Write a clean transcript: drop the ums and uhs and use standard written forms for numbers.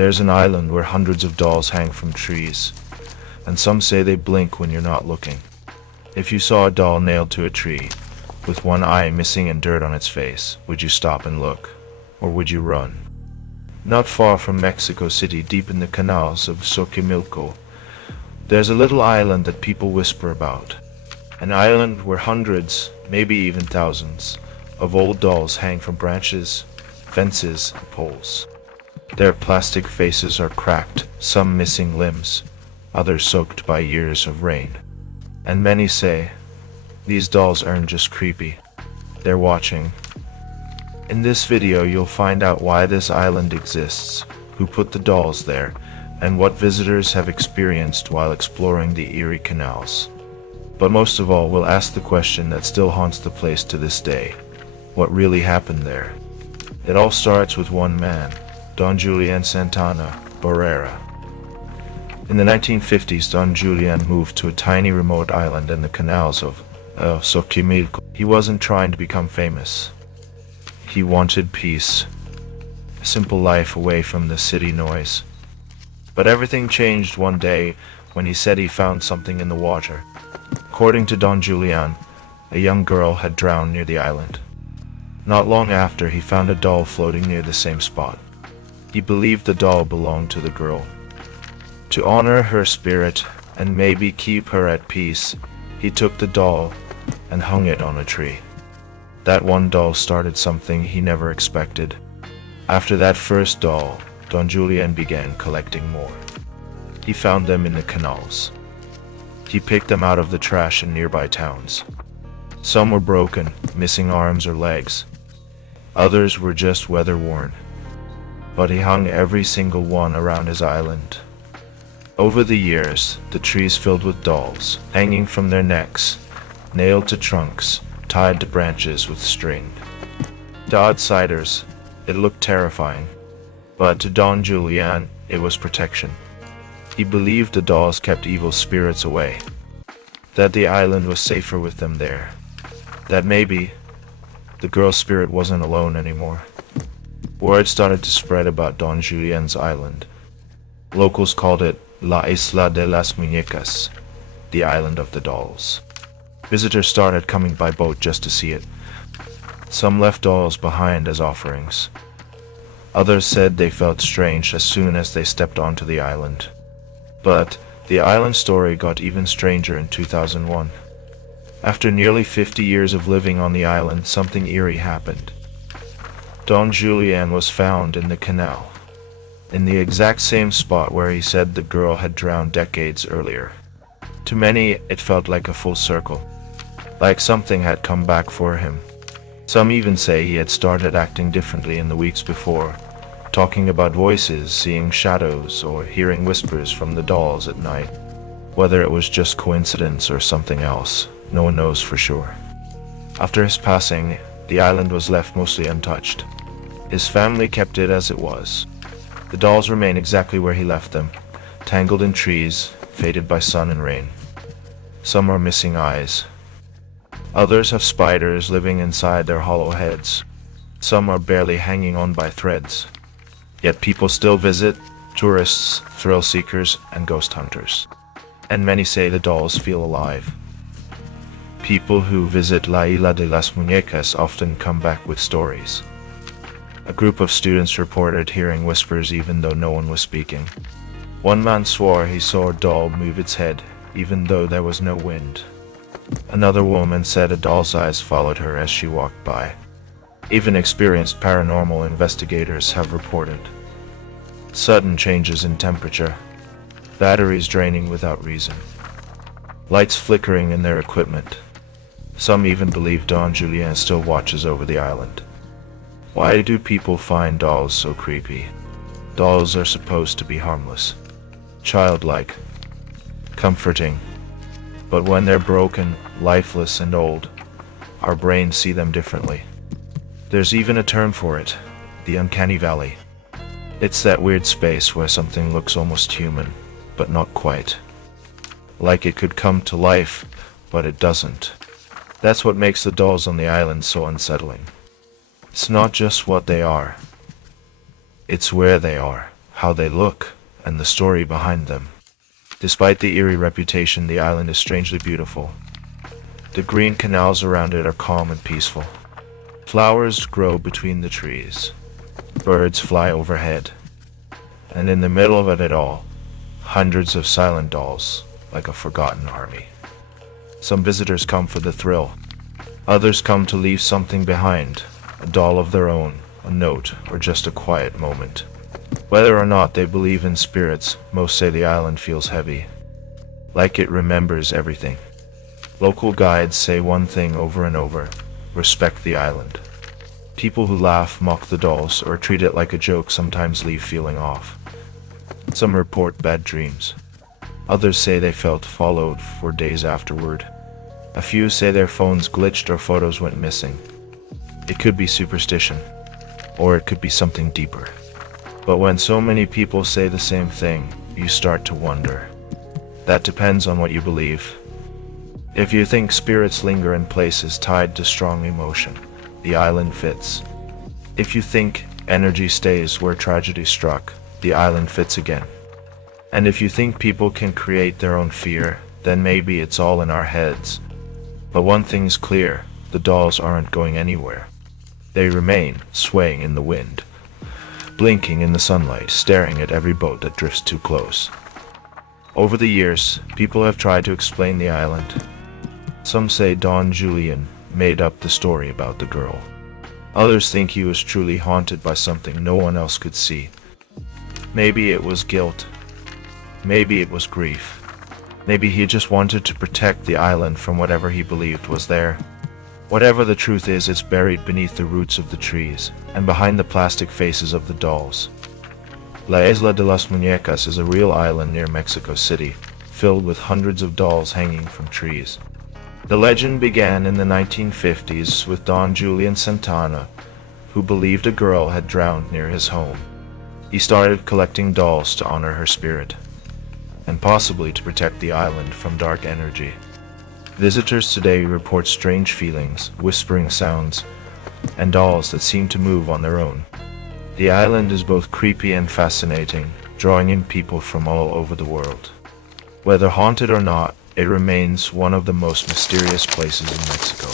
There's an island where hundreds of dolls hang from trees, and some say they blink when you're not looking. If you saw a doll nailed to a tree, with one eye missing and dirt on its face, would you stop and look, or would you run? Not far from Mexico City, deep in the canals of Xochimilco, there's a little island that people whisper about. An island where hundreds, maybe even thousands, of old dolls hang from branches, fences, and poles. Their plastic faces are cracked, some missing limbs, others soaked by years of rain. And many say, these dolls aren't just creepy, they're watching. In this video you'll find out why this island exists, who put the dolls there, and what visitors have experienced while exploring the eerie canals. But most of all, we'll ask the question that still haunts the place to this day. What really happened there? It all starts with one man, Don Julian Santana Barrera. In the 1950s, Don Julian moved to a tiny remote island in the canals of Xochimilco. He wasn't trying to become famous. He wanted peace, a simple life away from the city noise. But everything changed one day when he said he found something in the water. According to Don Julian, a young girl had drowned near the island. Not long after, he found a doll floating near the same spot. He believed the doll belonged to the girl. To honor her spirit and maybe keep her at peace, he took the doll and hung it on a tree. That one doll started something he never expected. After that first doll, Don Julian began collecting more. He found them in the canals. He picked them out of the trash in nearby towns. Some were broken, missing arms or legs. Others were just weather-worn. But he hung every single one around his island. Over the years, the trees filled with dolls, hanging from their necks, nailed to trunks, tied to branches with string. To outsiders, it looked terrifying. But to Don Julian, it was protection. He believed the dolls kept evil spirits away. That the island was safer with them there. That maybe the girl's spirit wasn't alone anymore. Word started to spread about Don Julian's island. Locals called it La Isla de las Muñecas, the island of the dolls. Visitors started coming by boat just to see it. Some left dolls behind as offerings. Others said they felt strange as soon as they stepped onto the island. But the island story got even stranger in 2001. After nearly 50 years of living on the island, something eerie happened. Don Julian was found in the canal, in the exact same spot where he said the girl had drowned decades earlier. To many, it felt like a full circle, like something had come back for him. Some even say he had started acting differently in the weeks before, talking about voices, seeing shadows, or hearing whispers from the dolls at night. Whether it was just coincidence or something else, no one knows for sure. After his passing, the island was left mostly untouched. His family kept it as it was. The dolls remain exactly where he left them, tangled in trees, faded by sun and rain. Some are missing eyes. Others have spiders living inside their hollow heads. Some are barely hanging on by threads. Yet people still visit, tourists, thrill seekers, and ghost hunters. And many say the dolls feel alive. People who visit La Isla de las Muñecas often come back with stories. A group of students reported hearing whispers even though no one was speaking. One man swore he saw a doll move its head, even though there was no wind. Another woman said a doll's eyes followed her as she walked by. Even experienced paranormal investigators have reported sudden changes in temperature, batteries draining without reason, lights flickering in their equipment. Some even believe Don Julian still watches over the island. Why do people find dolls so creepy? Dolls are supposed to be harmless, childlike, comforting. But when they're broken, lifeless, and old, our brains see them differently. There's even a term for it, the uncanny valley. It's that weird space where something looks almost human, but not quite. Like it could come to life, but it doesn't. That's what makes the dolls on the island so unsettling. It's not just what they are. It's where they are, how they look, and the story behind them. Despite the eerie reputation, the island is strangely beautiful. The green canals around it are calm and peaceful. Flowers grow between the trees. Birds fly overhead. And in the middle of it all, hundreds of silent dolls, like a forgotten army. Some visitors come for the thrill. Others come to leave something behind, a doll of their own, a note, or just a quiet moment. Whether or not they believe in spirits, most say the island feels heavy, like it remembers everything. Local guides say one thing over and over: respect the island. People who laugh, mock the dolls, or treat it like a joke sometimes leave feeling off. Some report bad dreams. Others say they felt followed for days afterward. A few say their phones glitched or photos went missing. It could be superstition, or it could be something deeper. But when so many people say the same thing, you start to wonder. That depends on what you believe. If you think spirits linger in places tied to strong emotion, the island fits. If you think energy stays where tragedy struck, the island fits again. And if you think people can create their own fear, then maybe it's all in our heads. But one thing's clear: the dolls aren't going anywhere. They remain, swaying in the wind, blinking in the sunlight, staring at every boat that drifts too close. Over the years, people have tried to explain the island. Some say Don Julian made up the story about the girl. Others think he was truly haunted by something no one else could see. Maybe it was guilt. Maybe it was grief. Maybe he just wanted to protect the island from whatever he believed was there. Whatever the truth is, it's buried beneath the roots of the trees and behind the plastic faces of the dolls. La Isla de las Muñecas is a real island near Mexico City, filled with hundreds of dolls hanging from trees. The legend began in the 1950s with Don Julian Santana, who believed a girl had drowned near his home. He started collecting dolls to honor her spirit, and possibly to protect the island from dark energy. Visitors today report strange feelings, whispering sounds, and dolls that seem to move on their own. The island is both creepy and fascinating, drawing in people from all over the world. Whether haunted or not, it remains one of the most mysterious places in Mexico.